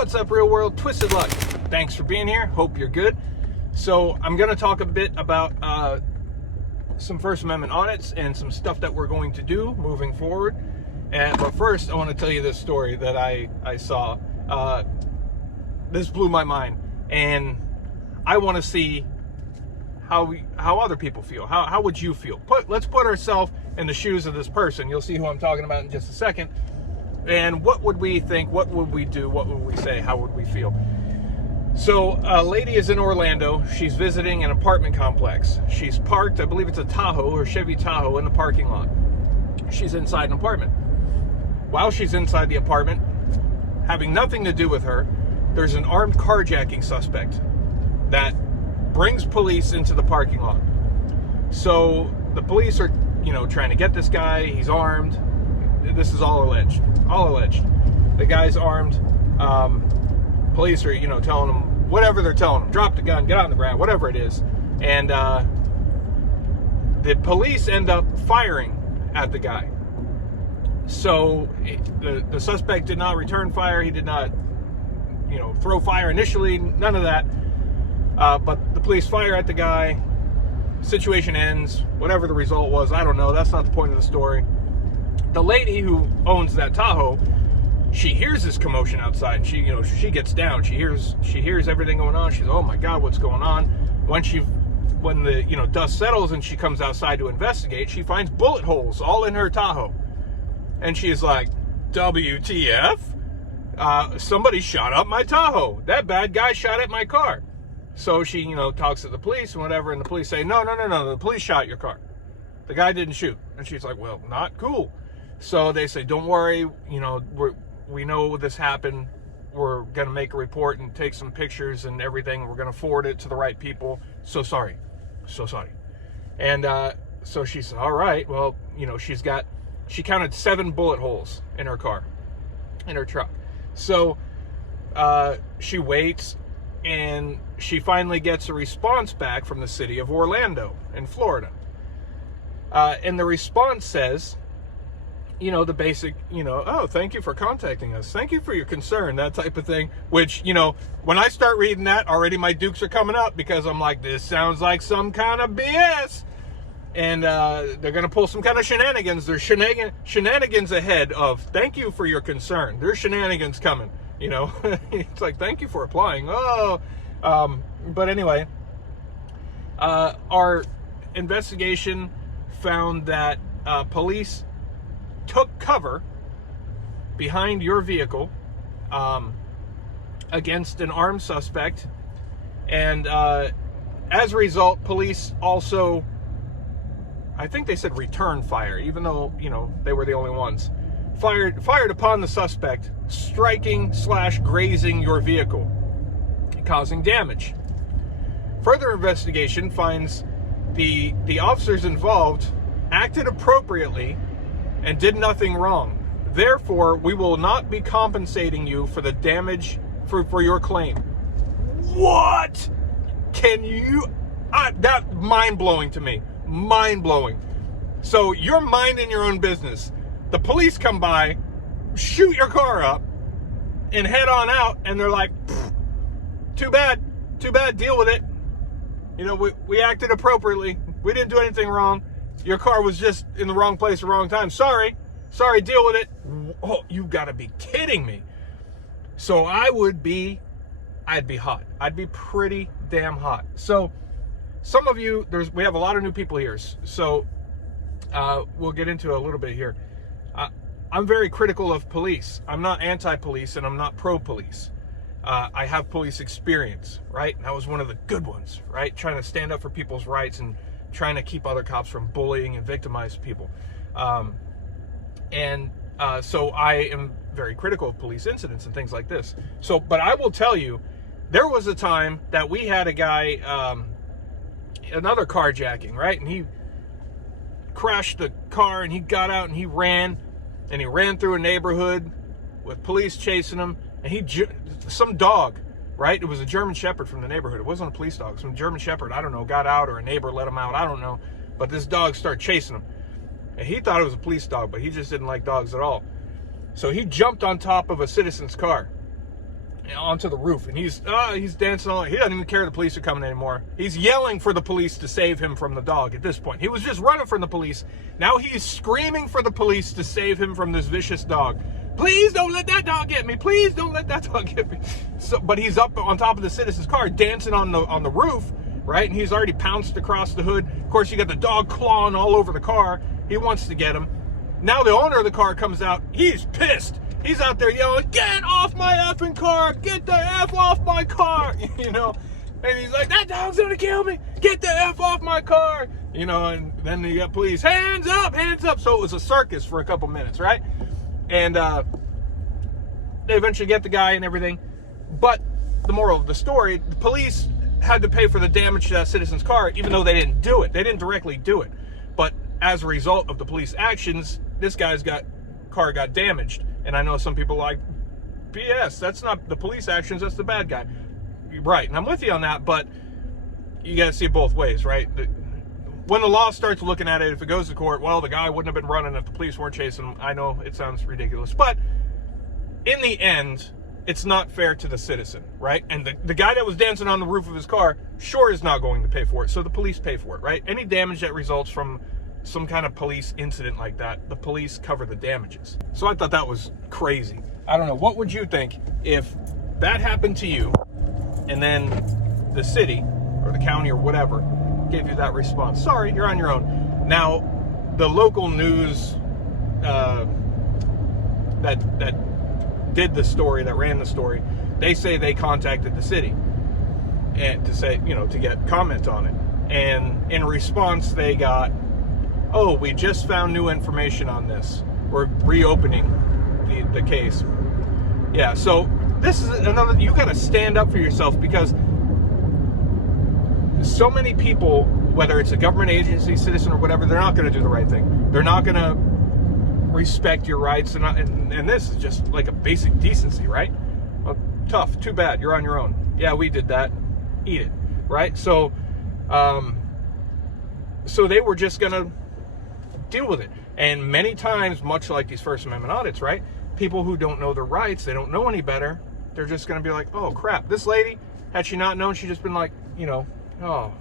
What's up, real world? Twisted Luck. Thanks for being here. Hope you're good. So I'm going to talk a bit about some First Amendment audits and some stuff that we're going to do moving forward. But first, I want to tell you this story that I saw. This blew my mind, and I want to see how other people feel. How would you feel? Let's put ourselves in the shoes of this person. You'll see who I'm talking about in just a second. And what would we think? What would we do? What would we say? How would we feel? So a lady is in Orlando. She's visiting an apartment complex. She's parked, I believe it's a Tahoe or Chevy Tahoe, in the parking lot. She's inside an apartment. While she's inside the apartment, having nothing to do with her, there's an armed carjacking suspect that brings police into the parking lot. So the police are, trying to get this guy. He's armed. This is all alleged. The guy's armed. Police are, telling him whatever they're telling him. Drop the gun, get on the ground, whatever it is. And the police end up firing at the guy. So the suspect did not return fire. He did not, throw fire initially. None of that. But the police fire at the guy. Situation ends. Whatever the result was, I don't know. That's not the point of the story. The lady who owns that Tahoe, she hears this commotion outside, and she gets down. She hears everything going on. She's, oh my God, what's going on? When the dust settles and she comes outside to investigate, she finds bullet holes all in her Tahoe, and she's like, WTF? Somebody shot up my Tahoe. That bad guy shot at my car. So she talks to the police and whatever, and the police say, no, the police shot your car. The guy didn't shoot. And she's like, well, not cool. So they say, don't worry, we know this happened. We're going to make a report and take some pictures and everything. We're going to forward it to the right people. So sorry. And so she said, all right, well, she counted 7 bullet holes in her car, in her truck. So she waits, and she finally gets a response back from the city of Orlando in Florida. And the response says, the basic, oh, thank you for contacting us. Thank you for your concern, that type of thing. Which, when I start reading that, already my dukes are coming up, because I'm like, this sounds like some kind of BS. And they're going to pull some kind of shenanigans. There's shenanigans ahead of thank you for your concern. There's shenanigans coming, It's like, thank you for applying. Oh, but anyway, our investigation found that police took cover behind your vehicle against an armed suspect, and as a result, police also, I think they said return fire, even though they were the only ones, fired upon the suspect, striking/grazing your vehicle, causing damage. Further investigation finds the officers involved acted appropriately and did nothing wrong. Therefore, we will not be compensating you for the damage for your claim. What? Can you? That mind-blowing to me. Mind-blowing. So you're minding your own business. The police come by, shoot your car up, and head on out, and they're like, too bad, deal with it. We acted appropriately. We didn't do anything wrong. Your car was just in the wrong place at the wrong time. Sorry, deal with it. Oh, you gotta be kidding me. So I'd be hot. I'd be pretty damn hot. So some of you, we have a lot of new people here. So we'll get into a little bit here. I'm very critical of police. I'm not anti-police, and I'm not pro-police. I have police experience, right? And I was one of the good ones, right? Trying to stand up for people's rights and trying to keep other cops from bullying and victimizing people. So I am very critical of police incidents and things like this. But I will tell you, there was a time that we had a guy, another carjacking, right? And he crashed the car, and he got out and he ran through a neighborhood with police chasing him, and some dog, right? It was a German Shepherd from the neighborhood. It wasn't a police dog. Some German Shepherd, I don't know, got out, or a neighbor let him out. I don't know. But this dog started chasing him. And he thought it was a police dog, but he just didn't like dogs at all. So he jumped on top of a citizen's car. onto the roof, and he's dancing on. He doesn't even care the police are coming anymore. He's yelling for the police to save him from the dog at this point. He was just running from the police. Now he's screaming for the police to save him from this vicious dog. Please don't let that dog get me. Please don't let that dog get me. So, but he's up on top of the citizen's car, dancing on the roof, right? And he's already pounced across the hood. Of course, you got the dog clawing all over the car. He wants to get him. Now the owner of the car comes out. He's pissed. He's out there yelling, "Get off my effing car! Get the F off my car!" You know? And he's like, "That dog's gonna kill me! Get the F off my car!" You know, and then you got police, hands up, hands up. So it was a circus for a couple minutes, right? And they eventually get the guy and everything. But the moral of the story, the police had to pay for the damage to that citizen's car, even though they didn't do it. They didn't directly do it. But as a result of the police actions, this guy's car got damaged. And I know some people are like, BS, that's not the police actions, that's the bad guy. Right, and I'm with you on that, but you got to see it both ways, right? When the law starts looking at it, if it goes to court, well, the guy wouldn't have been running if the police weren't chasing him. I know it sounds ridiculous, but in the end, it's not fair to the citizen, right? And the guy that was dancing on the roof of his car sure is not going to pay for it, so the police pay for it, right? Any damage that results from some kind of police incident like that, the police cover the damages. So I thought that was crazy. I don't know, what would you think if that happened to you and then the city or the county or whatever gave you that response? Sorry, you're on your own. Now, the local news that did the story, that ran the story, they say they contacted the city and to say, you know, to get comment on it. And in response, they got, "Oh, we just found new information on this. We're reopening the case." Yeah, so this is another, you got to stand up for yourself, because so many people, whether it's a government agency, citizen, or whatever, they're not going to do the right thing. They're not going to respect your rights. And this is just like a basic decency, right? Well, tough, too bad, you're on your own. Yeah, we did that. Eat it, right? So, so they were just going to deal with it. And many times, much like these First Amendment audits, right, people who don't know their rights, they don't know any better, they're just going to be like, "Oh crap, this lady, had she not known, she'd just been like, you know, oh,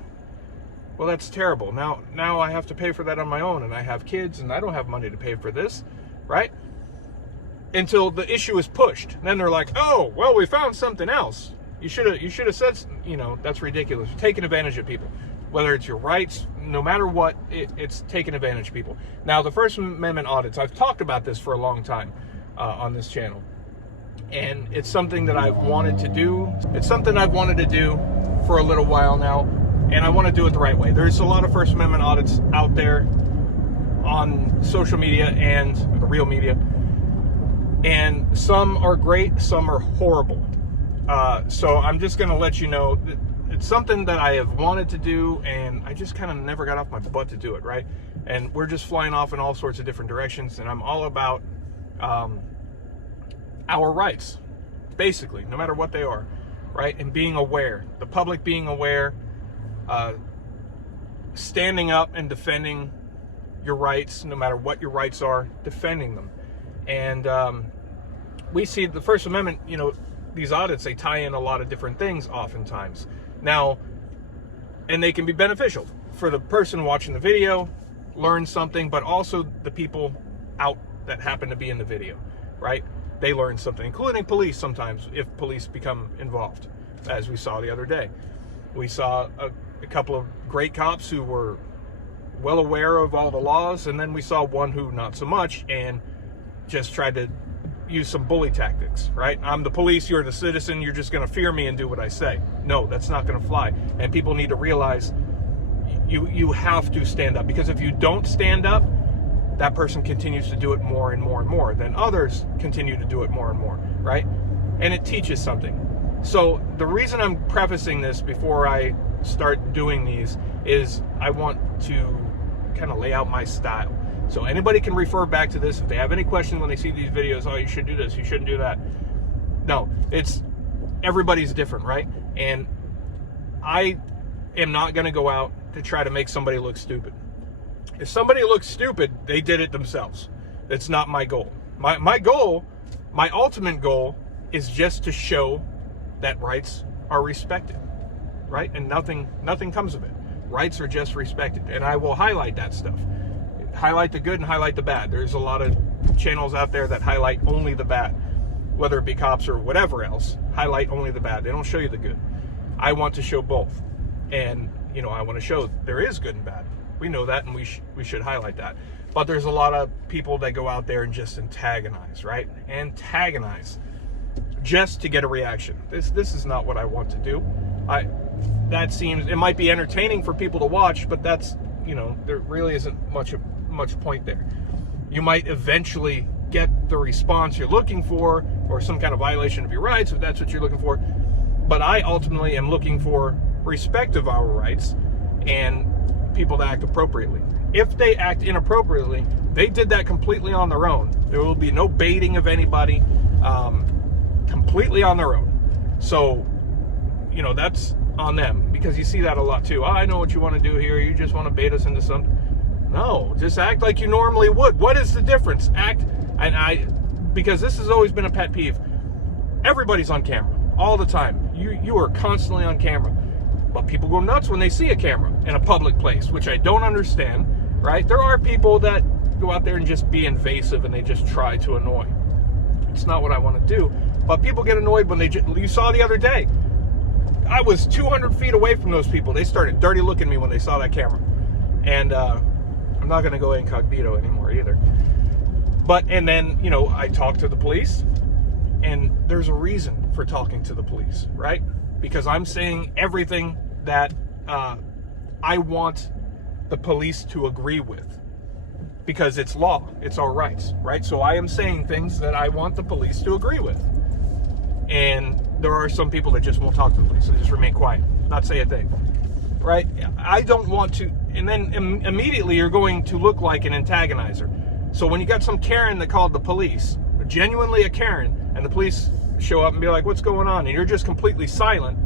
well, that's terrible. Now I have to pay for that on my own, and I have kids, and I don't have money to pay for this," right? Until the issue is pushed. Then they're like, "Oh, well, we found something else. You should have said," you know, that's ridiculous. You're taking advantage of people. Whether it's your rights, no matter what, it's taking advantage of people. Now, the First Amendment audits, I've talked about this for a long time on this channel. And it's something that I've wanted to do. It's something I've wanted to do for a little while now. And I want to do it the right way. There's a lot of First Amendment audits out there on social media and the real media. And some are great, some are horrible. So I'm just going to let you know that it's something that I have wanted to do, and I just kind of never got off my butt to do it, right? And we're just flying off in all sorts of different directions, and I'm all about our rights, basically, no matter what they are, right? And being aware, the public being aware, standing up and defending your rights, no matter what your rights are, defending them. And we see the First Amendment, you know, these audits, they tie in a lot of different things oftentimes. Now, and they can be beneficial for the person watching the video, learn something, but also the people out that happen to be in the video, right? They learn something, including police sometimes, if police become involved, as we saw the other day. We saw a couple of great cops who were well aware of all the laws, and then we saw one who not so much and just tried to use some bully tactics, right? I'm the police, you're the citizen, you're just going to fear me and do what I say. No, that's not going to fly. And people need to realize you have to stand up, because if you don't stand up, that person continues to do it more and more and more. Then others continue to do it more and more, right? And it teaches something. So the reason I'm prefacing this before I start doing these is I want to kind of lay out my style. So anybody can refer back to this if they have any questions when they see these videos. "Oh, you should do this, you shouldn't do that." No, it's everybody's different, right? And I am not going to go out to try to make somebody look stupid. If somebody looks stupid, they did it themselves. It's not my goal. My goal, my ultimate goal, is just to show that rights are respected, right? And nothing comes of it. Rights are just respected. And I will highlight that stuff. Highlight the good and highlight the bad. There's a lot of channels out there that highlight only the bad, whether it be cops or whatever else. Highlight only the bad. They don't show you the good. I want to show both. And, you know, I want to show there is good and bad. We know that, and we should highlight that. But there's a lot of people that go out there and just antagonize, right? Antagonize just to get a reaction. This is not what I want to do. That seems, it might be entertaining for people to watch, but that's, you know, there really isn't much point there. You might eventually get the response you're looking for, or some kind of violation of your rights, if that's what you're looking for. But I ultimately am looking for respect of our rights and people to act appropriately. If they act inappropriately, they did that completely on their own. There will be no baiting of anybody, completely on their own. So, you know, that's on them, because you see that a lot too. I know what you want to do here. You just want to bait us into something. No, just act like you normally would. What is the difference? Act, because this has always been a pet peeve. Everybody's on camera all the time. You are constantly on camera. But people go nuts when they see a camera in a public place, which I don't understand, right? There are people that go out there and just be invasive and they just try to annoy. It's not what I want to do. But people get annoyed when you saw the other day, I was 200 feet away from those people. They started dirty looking at me when they saw that camera. And I'm not going to go incognito anymore either. And then, you know, I talked to the police, and there's a reason for talking to the police, right? Because I'm saying everything that I want the police to agree with, because it's law, it's our rights, right? So I am saying things that I want the police to agree with. And there are some people that just won't talk to the police, so they just remain quiet, not say a thing, right? I don't want to, and then immediately you're going to look like an antagonizer. So when you got some Karen that called the police, genuinely a Karen, and the police show up and be like, what's going on? And you're just completely silent.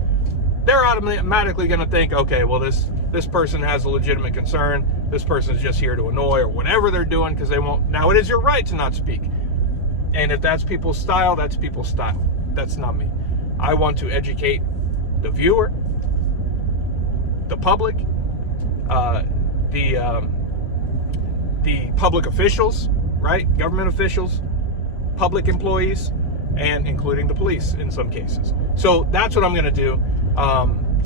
They're automatically going to think, okay, well, this person has a legitimate concern. This person's just here to annoy, or whatever they're doing, because they won't. Now, it is your right to not speak. And if that's people's style, that's people's style. That's not me. I want to educate the viewer, the public, the public officials, right? Government officials, public employees, and including the police in some cases. So that's what I'm going to do.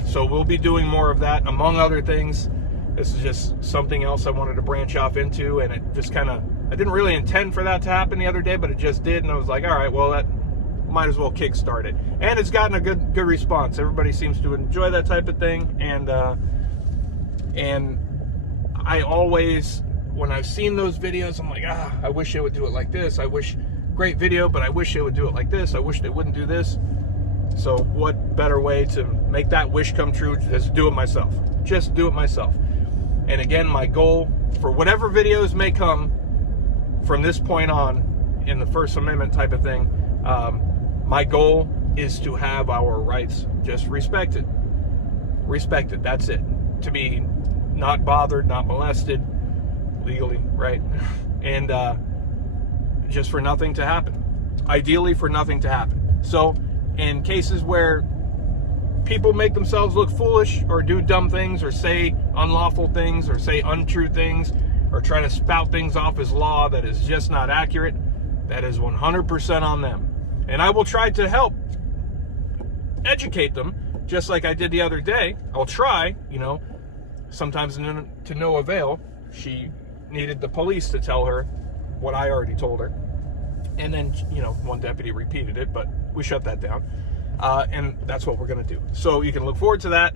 So we'll be doing more of that, among other things. This is just something else I wanted to branch off into, and it just kind of, I didn't really intend for that to happen the other day, but it just did, and I was like, all right, well, that might as well kickstart it. And it's gotten a good response. Everybody seems to enjoy that type of thing, and I always, when I've seen those videos, I'm like, I wish they would do it like this. Great video, but I wish they would do it like this. I wish they wouldn't do this. So what better way to make that wish come true is do it myself. Just do it myself. And again, my goal for whatever videos may come from this point on in the First Amendment type of thing, my goal is to have our rights just respected. Respected, that's it. To be not bothered, not molested, legally, right? And just for nothing to happen. Ideally, for nothing to happen. So, in cases where people make themselves look foolish, or do dumb things, or say unlawful things, or say untrue things, or try to spout things off as law that is just not accurate, that is 100% on them. And I will try to help educate them, just like I did the other day. I'll try, you know, sometimes to no avail. She needed the police to tell her what I already told her. And then, you know, one deputy repeated it, but we shut that down. And that's what we're going to do. So you can look forward to that.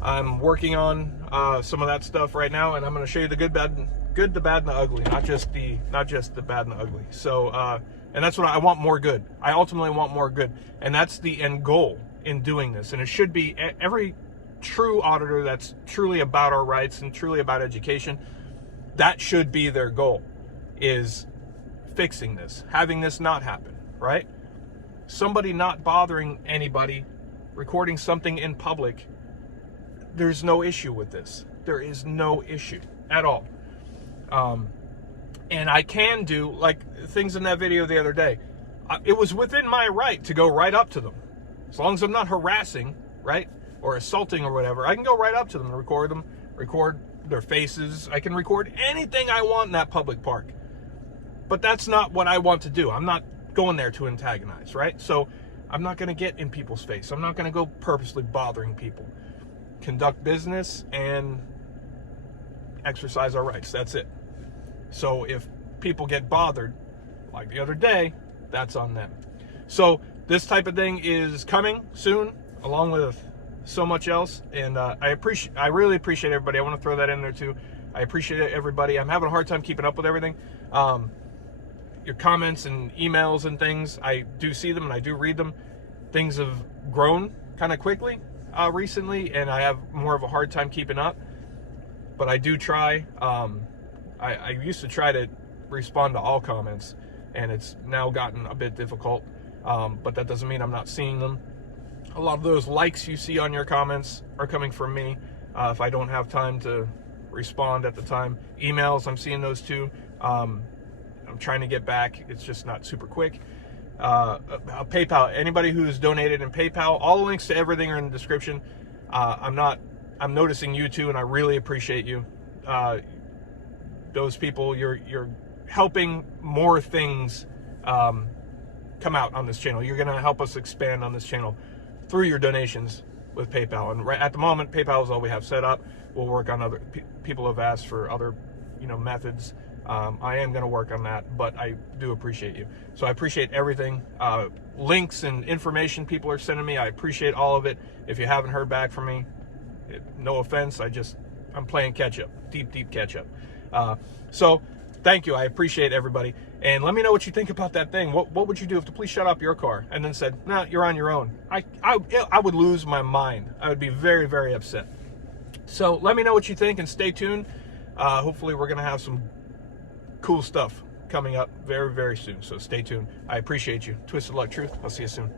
I'm working on some of that stuff right now, and I'm going to show you the good, the bad, and the ugly, not just the bad and the ugly. So, and that's what I want, more good. I ultimately want more good, and that's the end goal in doing this. And it should be every true auditor that's truly about our rights and truly about education. That should be their goal, is fixing this, having this not happen, right? Somebody not bothering anybody, recording something in public, there's no issue with this. There is no issue at all. And I can do, like things in that video the other day, it was within my right to go right up to them As long as I'm not harassing, right, or assaulting or whatever, I can go right up to them and record their faces. I can record anything I want in that public park. But that's not what I want to do. I'm not going there to antagonize, right? So I'm not going to get in people's face. I'm not going to go purposely bothering people. Conduct business and exercise our rights. That's it. So if people get bothered, like the other day, that's on them. So this type of thing is coming soon, along with so much else. And I really appreciate everybody. I want to throw that in there too. I appreciate everybody. I'm having a hard time keeping up with everything. Your comments and emails and things, I do see them and I do read them. Things have grown kind of quickly recently, and I have more of a hard time keeping up. But I do try. I used to try to respond to all comments, and it's now gotten a bit difficult. But that doesn't mean I'm not seeing them. A lot of those likes you see on your comments are coming from me. If I don't have time to respond at the time. Emails, I'm seeing those too. I'm trying to get back. It's just not super quick. PayPal, anybody who's donated in PayPal, all the links to everything are in the description. I'm noticing you too, and I really appreciate you. Those people, you're helping more things come out on this channel. You're going to help us expand on this channel through your donations with PayPal. And right at the moment, PayPal is all we have set up. We'll work on other people have asked for other, methods. I am going to work on that, but I do appreciate you. So I appreciate everything. Links and information people are sending me, I appreciate all of it. If you haven't heard back from me, no offense, I'm playing catch up, deep catch up. So thank you. I appreciate everybody. And let me know what you think about that thing. What would you do if the police shut up your car and then said, nah, you're on your own? I would lose my mind. I would be very, very upset. So let me know what you think and stay tuned. Hopefully we're going to have some cool stuff coming up very, very soon. So stay tuned. I appreciate you. Twisted Luck Truth. I'll see you soon.